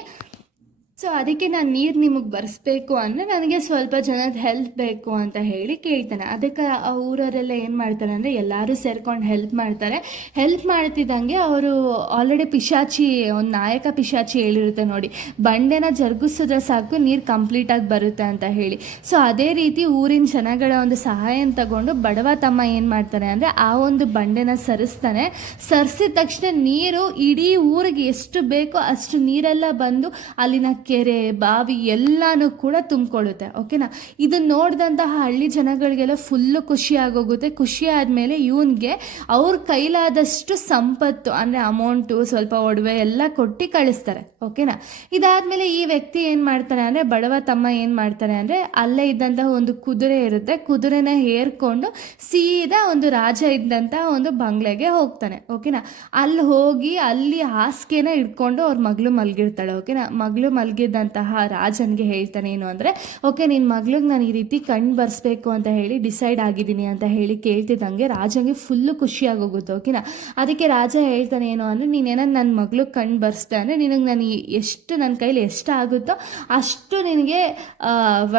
ಸೊ ಅದಕ್ಕೆ ನಾನು ನೀರು ನಿಮಗೆ ಬರೆಸ್ಬೇಕು ಅಂದರೆ ನನಗೆ ಸ್ವಲ್ಪ ಜನದ ಹೆಲ್ಪ್ ಬೇಕು ಅಂತ ಹೇಳಿ ಕೇಳ್ತಾನೆ. ಅದಕ್ಕೆ ಆ ಊರವರೆಲ್ಲ ಏನು ಮಾಡ್ತಾರೆ ಅಂದರೆ, ಎಲ್ಲರೂ ಸೇರ್ಕೊಂಡು ಹೆಲ್ಪ್ ಮಾಡ್ತಾರೆ. ಹೆಲ್ಪ್ ಮಾಡ್ತಿದ್ದಂಗೆ ಅವರು ಆಲ್ರೆಡಿ ಪಿಶಾಚಿ, ಒಂದು ನಾಯಕ ಪಿಶಾಚಿ ಹೇಳಿರುತ್ತೆ ನೋಡಿ, ಬಂಡೆನ ಜರುಗಿಸಿದ್ರೆ ಸಾಕು ನೀರು ಕಂಪ್ಲೀಟಾಗಿ ಬರುತ್ತೆ ಅಂತ ಹೇಳಿ. ಸೊ ಅದೇ ರೀತಿ ಊರಿನ ಜನಗಳ ಒಂದು ಸಹಾಯನ ತಗೊಂಡು ಬಡವ ತಮ್ಮ ಏನು ಮಾಡ್ತಾನೆ ಅಂದರೆ, ಆ ಒಂದು ಬಂಡೆನ ಸರಿಸ್ತಾನೆ. ಸರಿಸಿದ ತಕ್ಷಣ ನೀರು ಇಡೀ ಊರಿಗೆ ಎಷ್ಟು ಬೇಕೋ ಅಷ್ಟು ನೀರೆಲ್ಲ ಬಂದು ಅಲ್ಲಿನ ಕೆರೆ ಬಾವಿ ಎಲ್ಲನೂ ಕೂಡ ತುಂಬಿಕೊಳ್ಳುತ್ತೆ. ಓಕೆನಾ. ಇದನ್ನು ನೋಡಿದಂತಹ ಹಳ್ಳಿ ಜನಗಳಿಗೆಲ್ಲ ಫುಲ್ಲು ಖುಷಿ ಆಗೋಗುತ್ತೆ. ಖುಷಿ ಆದಮೇಲೆ ಇವನಿಗೆ ಅವ್ರ ಕೈಲಾದಷ್ಟು ಸಂಪತ್ತು ಅಂದರೆ ಅಮೌಂಟು, ಸ್ವಲ್ಪ ಒಡವೆ ಎಲ್ಲ ಕೊಟ್ಟು ಕಳಿಸ್ತಾರೆ. ಓಕೆನಾ. ಇದಾದಮೇಲೆ ಈ ವ್ಯಕ್ತಿ ಏನು ಮಾಡ್ತಾನೆ ಅಂದರೆ, ಬಡವ ತಮ್ಮ ಏನು ಮಾಡ್ತಾನೆ ಅಂದರೆ, ಅಲ್ಲೇ ಇದ್ದಂತಹ ಒಂದು ಕುದುರೆ ಇರುತ್ತೆ, ಕುದುರೆನ ಹೇರ್ಕೊಂಡು ಸೀದಾ ಒಂದು ರಾಜ ಇದ್ದಂತಹ ಒಂದು ಬಂಗ್ಲೆಗೆ ಹೋಗ್ತಾನೆ. ಓಕೆನಾ. ಅಲ್ಲಿ ಹೋಗಿ ಅಲ್ಲಿ ಹಾಸಿಗೆನ ಇಟ್ಕೊಂಡು ಅವ್ರ ಮಗಳು ಮಲಗಿರ್ತಾಳೆ. ಓಕೆನಾ. ಮಗಳು ಮಲಗಿದ್ದಂತಹ ರಾಜನಿಗೆ ಹೇಳ್ತಾನೆ ಏನು ಅಂದರೆ, ಓಕೆ ನಿನ್ನ ಮಗಳಿಗೆ ನಾನು ಈ ರೀತಿ ಕಣ್ಣು ಬರ್ಸ್ಬೇಕು ಅಂತ ಹೇಳಿ ಡಿಸೈಡ್ ಆಗಿದ್ದೀನಿ ಅಂತ ಹೇಳಿ ಕೇಳ್ತಿದ್ದಂಗೆ ರಾಜನಿಗೆ ಫುಲ್ಲು ಖುಷಿಯಾಗೋಗುತ್ತೆ. ಓಕೆನಾ. ಅದಕ್ಕೆ ರಾಜ ಹೇಳ್ತಾನೆ ಏನು ಅಂದರೆ, ನೀನೇನಾದ್ರು ನನ್ನ ಮಗಳು ಕಣ್ಣು ಬರ್ಸ್ದೆ ಅಂದರೆ ನಿನಗೆ ನಾನು ಎಷ್ಟು ನನ್ನ ಕೈಲಿ ಎಷ್ಟು ಆಗುತ್ತೋ ಅಷ್ಟು ನಿನಗೆ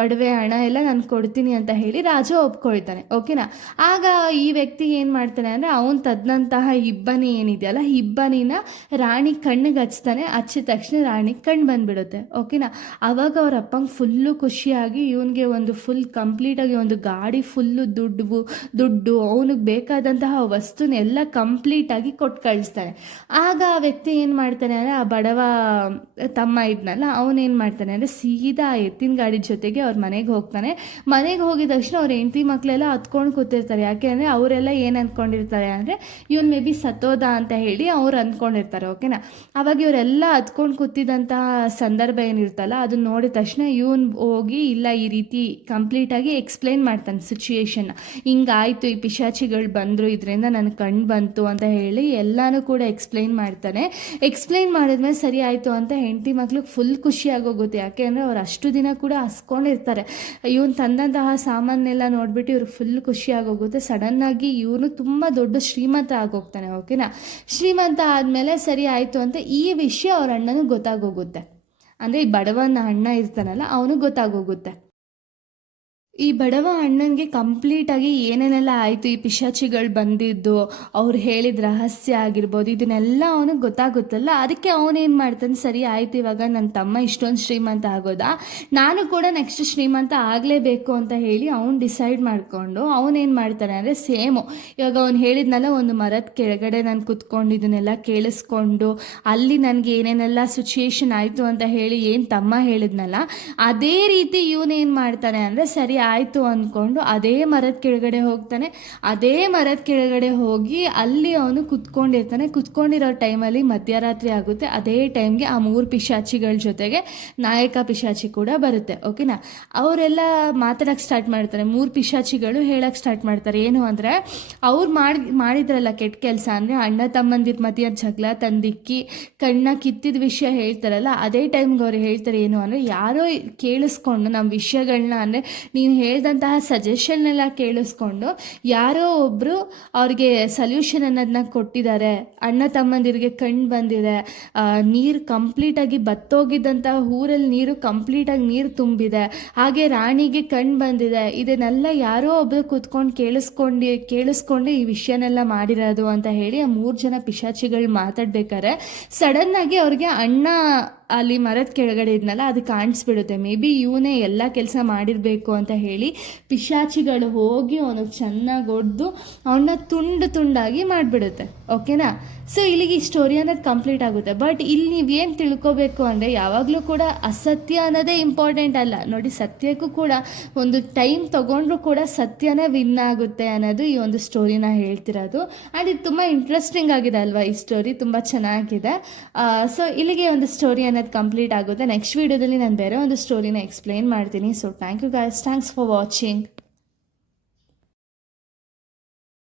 ಒಡವೆ ಹಣ ಎಲ್ಲ ನಾನು ಕೊಡ್ತೀನಿ ಅಂತ ಹೇಳಿ ರಾಜ ಒಪ್ಕೊಳ್ತಾನೆ. ಓಕೆನಾ. ಆಗ ಈ ವ್ಯಕ್ತಿ ಏನು ಮಾಡ್ತಾನೆ ಅಂದರೆ, ಅವನು ತದ್ದಂತಹ ಇಬ್ಬನಿ ಏನಿದೆಯಲ್ಲ, ಇಬ್ಬನಿನ ರಾಣಿ ಕಣ್ಣಿಗೆ ಹಚ್ತಾನೆ. ಹಚ್ಚಿದ ತಕ್ಷಣ ರಾಣಿ ಕಣ್ಣು ಬಂದುಬಿಡುತ್ತೆ. ಓಕೆನಾ. ಆವಾಗ ಅವ್ರ ಅಪ್ಪಂಗೆ ಫುಲ್ಲು ಖುಷಿಯಾಗಿ ಇವನಿಗೆ ಒಂದು ಫುಲ್ ಕಂಪ್ಲೀಟಾಗಿ ಒಂದು ಗಾಡಿ ಫುಲ್ಲು ದುಡ್ಡು ಅವನಿಗೆ ಬೇಕಾದಂತಹ ವಸ್ತುನೆಲ್ಲ ಕಂಪ್ಲೀಟಾಗಿ ಕೊಟ್ಟು ಕಳಿಸ್ತಾನೆ. ಆಗ ಆ ವ್ಯಕ್ತಿ ಏನು ಮಾಡ್ತಾನೆ ಅಂದರೆ, ಆ ಬಡವ ತಮ್ಮ ಇದ್ನಲ್ಲ ಅವನೇನು ಮಾಡ್ತಾನೆ ಅಂದರೆ, ಸೀದಾ ಎತ್ತಿನ ಗಾಡಿ ಜೊತೆಗೆ ಅವ್ರ ಮನೆಗೆ ಹೋಗ್ತಾನೆ. ಮನೆಗೆ ಹೋಗಿದ ತಕ್ಷಣ ಅವ್ರ ಹೆಂಡತಿ ಮಕ್ಕಳೆಲ್ಲ ಹತ್ಕೊಂಡು ಕೂತಿರ್ತಾರೆ. ಯಾಕೆ ಅಂದರೆ ಅವರೆಲ್ಲ ಏನು ಅಂದ್ಕೊಂಡಿರ್ತಾರೆ ಅಂದರೆ, ಇವನು ಮೇ ಬಿ ಸತ್ತೋದ ಅಂತ ಹೇಳಿ ಅವ್ರು ಅಂದ್ಕೊಂಡಿರ್ತಾರೆ. ಓಕೆನಾ. ಆವಾಗ ಇವರೆಲ್ಲ ಹತ್ಕೊಂಡು ಕೂತಿದ್ದಂತಹ ಸಂದರ್ಭ ಏನಿರ್ತಲ್ಲ ಅದನ್ನ ನೋಡಿದ ತಕ್ಷಣ ಇವನು ಹೋಗಿ, ಇಲ್ಲ ಈ ರೀತಿ ಕಂಪ್ಲೀಟಾಗಿ ಎಕ್ಸ್ಪ್ಲೇನ್ ಮಾಡ್ತಾನೆ ಸಿಚುಯೇಷನ್ನ. ಹಿಂಗಾಯಿತು, ಈ ಪಿಶಾಚಿಗಳು ಬಂದರು, ಇದರಿಂದ ನನಗೆ ಕಣ್ಣು ಬಂತು ಅಂತ ಹೇಳಿ ಎಲ್ಲನೂ ಕೂಡ ಎಕ್ಸ್ಪ್ಲೇನ್ ಮಾಡ್ತಾನೆ. ಎಕ್ಸ್ಪ್ಲೇನ್ ಮಾಡಿದ್ಮೇಲೆ ಸರಿ ಆಯಿತು ಅಂತ ಹೆಂಡತಿ ಮಕ್ಳಿಗೆ ಫುಲ್ ಖುಷಿ ಆಗೋಗುತ್ತೆ. ಯಾಕೆ ಅಂದರೆ ಅವ್ರು ಅಷ್ಟು ದಿನ ಕೂಡ ಹಸ್ಕೊಂಡಿರ್ತಾರೆ. ಇವನು ತಂದಂತಹ ಸಾಮಾನೆಲ್ಲ ನೋಡಿಬಿಟ್ಟು ಇವ್ರಿಗೆ ಫುಲ್ ಖುಷಿ ಆಗೋಗುತ್ತೆ. ಸಡನ್ನಾಗಿ ಇವನು ತುಂಬ ದೊಡ್ಡ ಶ್ರೀಮಂತ ಆಗೋಗ್ತಾನೆ. ಓಕೆನಾ. ಶ್ರೀಮಂತ ಆದಮೇಲೆ ಸರಿ ಆಯಿತು ಅಂತ ಈ ವಿಷಯ ಅವ್ರ ಅಣ್ಣನಿಗೆ ಗೊತ್ತಾಗೋಗುತ್ತೆ. ಅಂದರೆ ಈ ಬಡವನ ಅಣ್ಣ ಇರ್ತಾನಲ್ಲ ಅವನಿಗೆ ಗೊತ್ತಾಗೋಗುತ್ತೆ. ಈ ಬಡವ ಅಣ್ಣನಿಗೆ ಕಂಪ್ಲೀಟಾಗಿ ಏನೇನೆಲ್ಲ ಆಯಿತು, ಈ ಪಿಶಾಚಿಗಳು ಬಂದಿದ್ದು, ಅವ್ರು ಹೇಳಿದ ರಹಸ್ಯ ಆಗಿರ್ಬೋದು, ಇದನ್ನೆಲ್ಲ ಅವನಿಗೆ ಗೊತ್ತಾಗುತ್ತಲ್ಲ. ಅದಕ್ಕೆ ಅವನೇನು ಮಾಡ್ತಾನೆ, ಸರಿ ಆಯಿತು ಇವಾಗ ನನ್ನ ತಮ್ಮ ಇಷ್ಟೊಂದು ಶ್ರೀಮಂತ ಆಗೋದಾ, ನಾನು ಕೂಡ ನೆಕ್ಸ್ಟ್ ಶ್ರೀಮಂತ ಆಗಲೇಬೇಕು ಅಂತ ಹೇಳಿ ಅವ್ನು ಡಿಸೈಡ್ ಮಾಡಿಕೊಂಡು ಅವನೇನು ಮಾಡ್ತಾನೆ ಅಂದರೆ, ಸೇಮು ಇವಾಗ ಅವ್ನು ಹೇಳಿದ್ನಲ್ಲ, ಒಂದು ಮರದ ಕೆಳಗಡೆ ನಾನು ಕುತ್ಕೊಂಡು ಇದನ್ನೆಲ್ಲ ಕೇಳಿಸ್ಕೊಂಡು ಅಲ್ಲಿ ನನಗೆ ಏನೇನೆಲ್ಲ ಸಿಚುಯೇಷನ್ ಆಯಿತು ಅಂತ ಹೇಳಿ ಏನು ತಮ್ಮ ಹೇಳಿದ್ನಲ್ಲ, ಅದೇ ರೀತಿ ಇವನೇನು ಮಾಡ್ತಾನೆ ಅಂದರೆ, ಸರಿ ಆಯಿತು ಅಂದ್ಕೊಂಡು ಅದೇ ಮರದ ಕೆಳಗಡೆ ಹೋಗ್ತಾನೆ. ಅದೇ ಮರದ ಕೆಳಗಡೆ ಹೋಗಿ ಅಲ್ಲಿ ಅವನು ಕುತ್ಕೊಂಡಿರ್ತಾನೆ. ಕುತ್ಕೊಂಡಿರೋ ಟೈಮಲ್ಲಿ ಮಧ್ಯರಾತ್ರಿ ಆಗುತ್ತೆ. ಅದೇ ಟೈಮ್ಗೆ ಆ 3 ಪಿಶಾಚಿಗಳ ಜೊತೆಗೆ ನಾಯಕ ಪಿಶಾಚಿ ಕೂಡ ಬರುತ್ತೆ. ಓಕೆನಾ. ಅವರೆಲ್ಲ ಮಾತಾಡೋಕ್ಕೆ ಸ್ಟಾರ್ಟ್ ಮಾಡ್ತಾರೆ. 3 ಪಿಶಾಚಿಗಳು ಹೇಳೋಕ್ಕೆ ಸ್ಟಾರ್ಟ್ ಮಾಡ್ತಾರೆ. ಏನು ಅಂದರೆ, ಅವ್ರು ಮಾಡಿದ್ರಲ್ಲ ಕೆಟ್ಟ ಕೆಲಸ, ಅಂದರೆ ಅಣ್ಣ ತಮ್ಮಂದಿರ ಮಧ್ಯ ಜಗಳ ತಂದಿಕ್ಕಿ ಕಣ್ಣ ಕಿತ್ತಿದ ವಿಷಯ ಹೇಳ್ತಾರಲ್ಲ, ಅದೇ ಟೈಮ್ಗೆ ಅವ್ರು ಹೇಳ್ತಾರೆ ಏನು ಅಂದರೆ, ಯಾರೋ ಕೇಳಿಸ್ಕೊಂಡು ನಮ್ಮ ವಿಷಯಗಳನ್ನ, ಅಂದರೆ ನೀನು ಹೇಳ್ದಂತಹ ಸಜೆಷನ್ನೆಲ್ಲ ಕೇಳಿಸ್ಕೊಂಡು ಯಾರೋ ಒಬ್ಬರು ಅವ್ರಿಗೆ ಸೊಲ್ಯೂಷನ್ ಅನ್ನೋದನ್ನ ಕೊಟ್ಟಿದ್ದಾರೆ. ಅಣ್ಣ ತಮ್ಮಂದಿರಿಗೆ ಕಣ್ಣು ಬಂದಿದೆ, ನೀರು ಕಂಪ್ಲೀಟಾಗಿ ಬತ್ತೋಗಿದ್ದಂತಹ ಊರಲ್ಲಿ ನೀರು ಕಂಪ್ಲೀಟಾಗಿ ನೀರು ತುಂಬಿದೆ, ಹಾಗೆ ರಾಣಿಗೆ ಕಣ್ಣು ಬಂದಿದೆ. ಇದನ್ನೆಲ್ಲ ಯಾರೋ ಒಬ್ಬರು ಕೂತ್ಕೊಂಡು ಕೇಳಿಸ್ಕೊಂಡು ಈ ವಿಷಯನೆಲ್ಲ ಮಾಡಿರೋದು ಅಂತ ಹೇಳಿ ಆ 3 ಜನ ಪಿಶಾಚಿಗಳು ಮಾತಾಡ್ಬೇಕಾದ್ರೆ ಸಡನ್ನಾಗಿ ಅವ್ರಿಗೆ ಅಣ್ಣ ಅಲ್ಲಿ ಮರದ ಕೆಳಗಡೆ ಇದ್ನಲ್ಲ ಅದು ಕಾಣಿಸ್ಬಿಡುತ್ತೆ. ಮೇ ಬಿ ಇವನೇ ಎಲ್ಲ ಕೆಲಸ ಮಾಡಿರಬೇಕು ಅಂತ ಹೇಳಿ ಪಿಶಾಚಿಗಳು ಹೋಗಿ ಅವನಿಗೆ ಚೆನ್ನಾಗಿ ಹೊಡೆದು ಅವನ್ನ ತುಂಡಾಗಿ ಮಾಡಿಬಿಡುತ್ತೆ. ಓಕೆನಾ. ಸೊ ಇಲ್ಲಿಗೆ ಈ ಸ್ಟೋರಿ ಅನ್ನೋದು ಕಂಪ್ಲೀಟ್ ಆಗುತ್ತೆ. ಬಟ್ ಇಲ್ಲಿ ನೀವೇನು ತಿಳ್ಕೊಬೇಕು ಅಂದರೆ, ಯಾವಾಗಲೂ ಕೂಡ ಅಸತ್ಯ ಅನ್ನೋದೇ ಇಂಪಾರ್ಟೆಂಟ್ ಅಲ್ಲ ನೋಡಿ, ಸತ್ಯಕ್ಕೂ ಕೂಡ ಒಂದು ಟೈಮ್ ತೊಗೊಂಡ್ರೂ ಕೂಡ ಸತ್ಯನೇ ವಿನ್ ಆಗುತ್ತೆ ಅನ್ನೋದು ಈ ಒಂದು ಸ್ಟೋರಿನ ಹೇಳ್ತಿರೋದು. ಆ್ಯಂಡ್ ಇದು ತುಂಬ ಇಂಟ್ರೆಸ್ಟಿಂಗ್ ಆಗಿದೆ ಅಲ್ವಾ, ಈ ಸ್ಟೋರಿ ತುಂಬ ಚೆನ್ನಾಗಿದೆ. ಸೊ ಇಲ್ಲಿಗೆ ಒಂದು ಸ್ಟೋರಿ ಅನ್ನೋದು ಕಂಪ್ಲೀಟ್ ಆಗುತ್ತೆ. ನೆಕ್ಸ್ಟ್ ವೀಡಿಯೋದಲ್ಲಿ ನಾನು ಬೇರೆ ಒಂದು ಸ್ಟೋರಿನ ಎಕ್ಸ್ಪ್ಲೇನ್ ಮಾಡ್ತೀನಿ. So thank you guys, thanks for watching.